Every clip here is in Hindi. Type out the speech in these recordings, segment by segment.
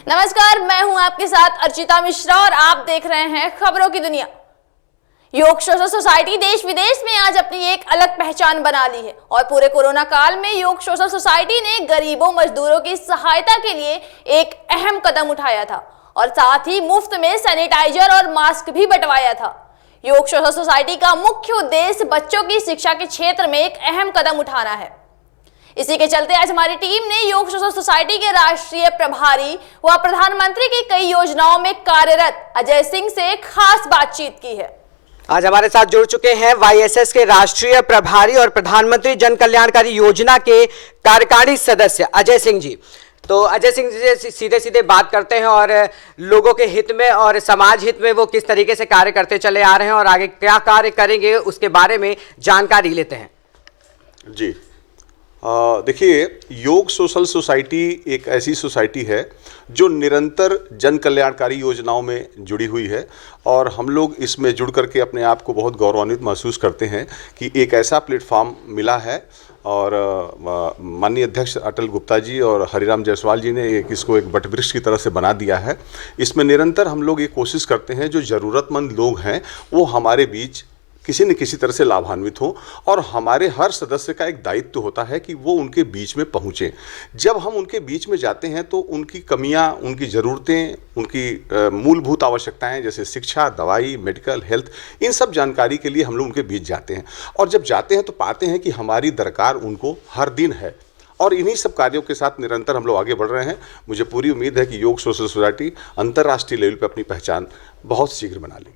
नमस्कार, मैं हूं आपके साथ अर्चिता मिश्रा और आप देख रहे हैं खबरों की दुनिया। योग सोशल सोसाइटी देश विदेश में आज अपनी एक अलग पहचान बना ली है और पूरे कोरोना काल में योग सोशल सोसाइटी ने गरीबों मजदूरों की सहायता के लिए एक अहम कदम उठाया था और साथ ही मुफ्त में सैनिटाइजर और मास्क भी बंटवाया था। योग सोशल सोसाइटी का मुख्य उद्देश्य बच्चों की शिक्षा के क्षेत्र में एक अहम कदम उठाना है। इसी के चलते आज हमारी टीम ने योग सोशल सोसाइटी के राष्ट्रीय प्रभारी व प्रधानमंत्री की कई योजनाओं में कार्यरत अजय सिंह से खास बातचीत की है। आज हमारे साथ जुड़ चुके हैं वाईएसएस के राष्ट्रीय प्रभारी और प्रधानमंत्री जन कल्याणकारी योजना के कार्यकारी सदस्य अजय सिंह जी। तो अजय सिंह जी से सीधे सीधे बात करते हैं और लोगों के हित में और समाज हित में वो किस तरीके से कार्य करते चले आ रहे हैं और आगे क्या कार्य करेंगे उसके बारे में जानकारी लेते हैं। जी देखिए, योग सोशल सोसाइटी एक ऐसी सोसाइटी है जो निरंतर जन कल्याणकारी योजनाओं में जुड़ी हुई है और हम लोग इसमें जुड़ करके अपने आप को बहुत गौरवान्वित महसूस करते हैं कि एक ऐसा प्लेटफॉर्म मिला है और माननीय अध्यक्ष अटल गुप्ता जी और हरिराम जायसवाल जी ने इसको एक वटवृक्ष की तरह से बना दिया है। इसमें निरंतर हम लोग ये कोशिश करते हैं जो ज़रूरतमंद लोग हैं वो हमारे बीच किसी न किसी तरह से लाभान्वित हों और हमारे हर सदस्य का एक दायित्व होता है कि वो उनके बीच में पहुँचें। जब हम उनके बीच में जाते हैं तो उनकी कमियां, उनकी ज़रूरतें, उनकी मूलभूत आवश्यकताएं जैसे शिक्षा, दवाई, मेडिकल, हेल्थ, इन सब जानकारी के लिए हम लोग उनके बीच जाते हैं और जब जाते हैं तो पाते हैं कि हमारी दरकार उनको हर दिन है और इन्हीं सब कार्यों के साथ निरंतर हम लोग आगे बढ़ रहे हैं। मुझे पूरी उम्मीद है कि योग सोशल सोसाइटी अंतर्राष्ट्रीय लेवल पर अपनी पहचान बहुत शीघ्र बना लेगी।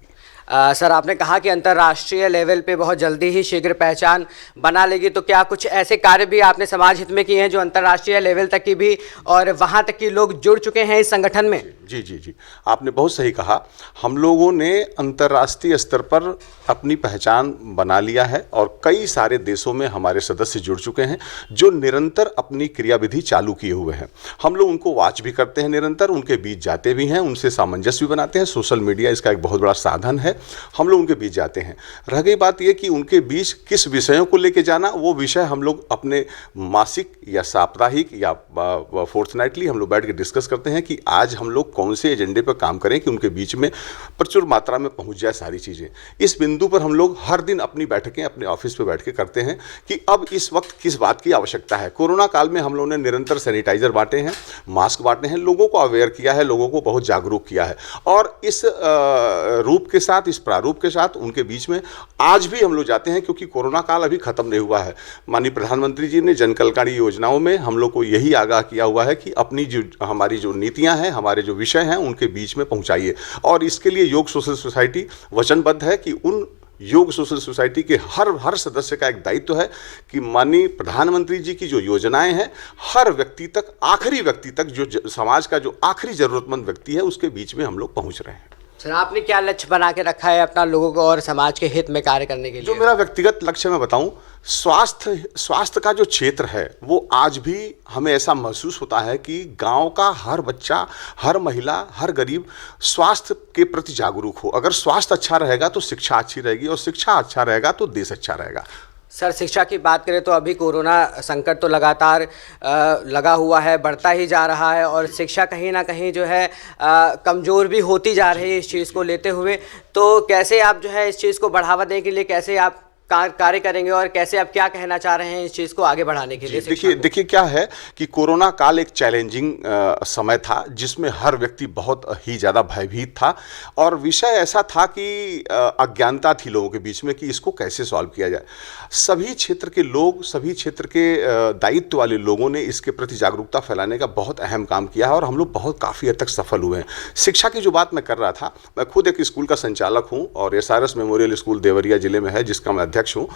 सर, आपने कहा कि अंतर्राष्ट्रीय लेवल पे बहुत जल्दी ही शीघ्र पहचान बना लेगी, तो क्या कुछ ऐसे कार्य भी आपने समाज हित में किए हैं जो अंतर्राष्ट्रीय लेवल तक की भी और वहाँ तक की लोग जुड़ चुके हैं इस संगठन में? जी, आपने बहुत सही कहा। हम लोगों ने अंतर्राष्ट्रीय स्तर पर अपनी पहचान बना लिया है और कई सारे देशों में हमारे सदस्य जुड़ चुके हैं जो निरंतर अपनी क्रियाविधि चालू किए हुए हैं। हम लोग उनको वॉच भी करते हैं, निरंतर उनके बीच जाते भी हैं, उनसे सामंजस्य भी बनाते हैं। सोशल मीडिया इसका एक बहुत बड़ा साधन है, हम लोग उनके बीच जाते हैं। रह गई बात यह कि उनके बीच किस विषयों को लेके जाना, वो विषय हम लोग अपने मासिक या साप्ताहिक या फोर्थनाइटली हम लोग बैठ के डिस्कस करते हैं कि आज हम लोग कौन से एजेंडे पर काम करें कि उनके बीच में प्रचुर मात्रा में पहुंच जाए सारी चीज़ें। इस बिंदु पर हम लोग हर दिन अपनी बैठकें अपने ऑफिस पे बैठ के करते हैं कि अब इस वक्त किस बात की आवश्यकता है। कोरोना काल में हम लोगों ने निरंतर सैनिटाइजर बांटे हैं, मास्क बांटे हैं, लोगों को अवेयर किया है, लोगों को बहुत जागरूक किया है और इस रूप के साथ, इस प्रारूप के साथ उनके बीच में आज भी हम लोग जाते हैं क्योंकि कोरोना काल अभी खत्म नहीं हुआ है। माननीय प्रधानमंत्री जी ने जन कल्याणकारी योजनाओं में हम लोग को यही आगाह किया हुआ है कि अपनी जो हमारी जो नीतियां हैं, हमारे जो विषय हैं उनके बीच में पहुंचाइए और इसके लिए योग सोशल सोसाइटी वचनबद्ध है कि उन योग सोशल सोसाइटी के हर सदस्य का एक दायित्व है कि माननीय प्रधानमंत्री जी की जो योजनाएं हैं हर व्यक्ति तक, आखिरी व्यक्ति तक, जो समाज का जो आखिरी जरूरतमंद व्यक्ति है उसके बीच में हम लोग पहुंच रहे हैं। सर, आपने क्या लक्ष्य बना के रखा है अपना लोगों को और समाज के हित में कार्य करने के लिए? जो मेरा व्यक्तिगत लक्ष्य मैं बताऊं, स्वास्थ्य का जो क्षेत्र है वो आज भी हमें ऐसा महसूस होता है कि गांव का हर बच्चा, हर महिला, हर गरीब स्वास्थ्य के प्रति जागरूक हो। अगर स्वास्थ्य अच्छा रहेगा तो शिक्षा अच्छी रहेगी और शिक्षा अच्छा रहेगा तो देश अच्छा रहेगा। सर, शिक्षा की बात करें तो अभी कोरोना संकट तो लगातार लगा हुआ है, बढ़ता ही जा रहा है और शिक्षा कहीं ना कहीं जो है कमज़ोर भी होती जा रही है इस चीज़ को लेते हुए। तो कैसे आप जो है इस चीज़ को बढ़ावा देने के लिए कैसे आप कार्य करेंगे और कैसे आप क्या कहना चाह रहे हैं इस चीज़ को आगे बढ़ाने के लिए? देखिए क्या है कि कोरोना काल एक चैलेंजिंग समय था जिसमें हर व्यक्ति बहुत ही ज़्यादा भयभीत था और विषय ऐसा था कि अज्ञानता थी लोगों के बीच में कि इसको कैसे सॉल्व किया जाए। सभी क्षेत्र के लोग, सभी क्षेत्र के दायित्व वाले लोगों ने इसके प्रति जागरूकता फैलाने का बहुत अहम काम किया है और हम लोग बहुत काफ़ी हद तक सफल हुए हैं। शिक्षा की जो बात मैं कर रहा था, मैं खुद एक स्कूल का संचालक हूँ और SRS मेमोरियल स्कूल देवरिया जिले में है जिसका मैं अध्यक्ष हूँ।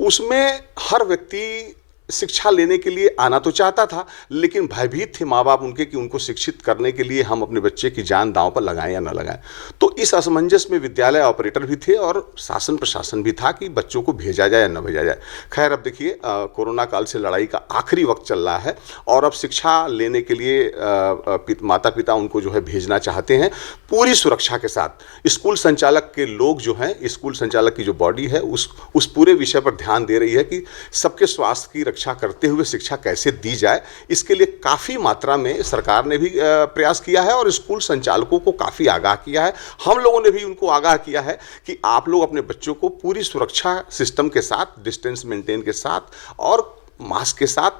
उसमें हर व्यक्ति शिक्षा लेने के लिए आना तो चाहता था लेकिन भयभीत थे माँ बाप उनके कि उनको शिक्षित करने के लिए हम अपने बच्चे की जान दांव पर लगाएं या न लगाएं। तो इस असमंजस में विद्यालय ऑपरेटर भी थे और शासन प्रशासन भी था कि बच्चों को भेजा जाए या न भेजा जाए। खैर, अब देखिए कोरोना काल से लड़ाई का आखिरी वक्त चल रहा है और अब शिक्षा लेने के लिए माता पिता उनको जो है भेजना चाहते हैं पूरी सुरक्षा के साथ। स्कूल संचालक के लोग जो हैं, स्कूल संचालक की जो बॉडी है उस पूरे विषय पर ध्यान दे रही है कि सबके स्वास्थ्य की रक्षा करते हुए शिक्षा कैसे दी जाए, इसके लिए काफ़ी मात्रा में सरकार ने भी प्रयास किया है और स्कूल संचालकों को काफ़ी आगाह किया है। हम लोगों ने भी उनको आगाह किया है कि आप लोग अपने बच्चों को पूरी सुरक्षा सिस्टम के साथ, डिस्टेंस मेंटेन के साथ और मास्क के साथ,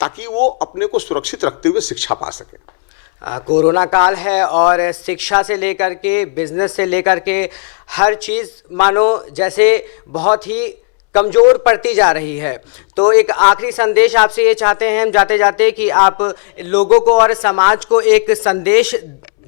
ताकि वो अपने को सुरक्षित रखते हुए शिक्षा पा सकें। कोरोना काल है और शिक्षा से लेकर के बिजनेस से लेकर के हर चीज़ मानो जैसे बहुत ही कमज़ोर पड़ती जा रही है। तो एक आखिरी संदेश आपसे ये चाहते हैं हम जाते जाते कि आप लोगों को और समाज को एक संदेश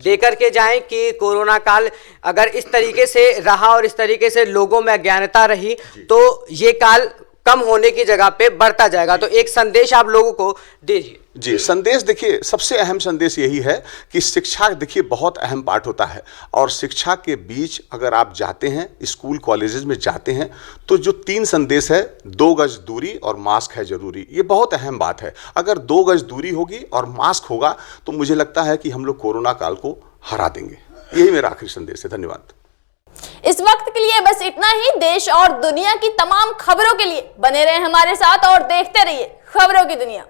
देकर के जाएं कि कोरोना काल अगर इस तरीके से रहा और इस तरीके से लोगों में अज्ञानता रही तो ये काल कम होने की जगह पे बढ़ता जाएगा। तो एक संदेश आप लोगों को दीजिए। जी, संदेश देखिए, सबसे अहम संदेश यही है कि शिक्षा देखिए बहुत अहम पार्ट होता है और शिक्षा के बीच अगर आप जाते हैं, स्कूल कॉलेजेस में जाते हैं, तो जो 3 संदेश है, 2 गज दूरी और मास्क है जरूरी, ये बहुत अहम बात है। अगर 2 गज दूरी होगी और मास्क होगा तो मुझे लगता है कि हम लोग कोरोना काल को हरा देंगे। यही मेरा आखिरी संदेश है। धन्यवाद। इस वक्त के लिए बस इतना ही। देश और दुनिया की तमाम खबरों के लिए बने रहे हमारे साथ और देखते रहिए खबरों की दुनिया।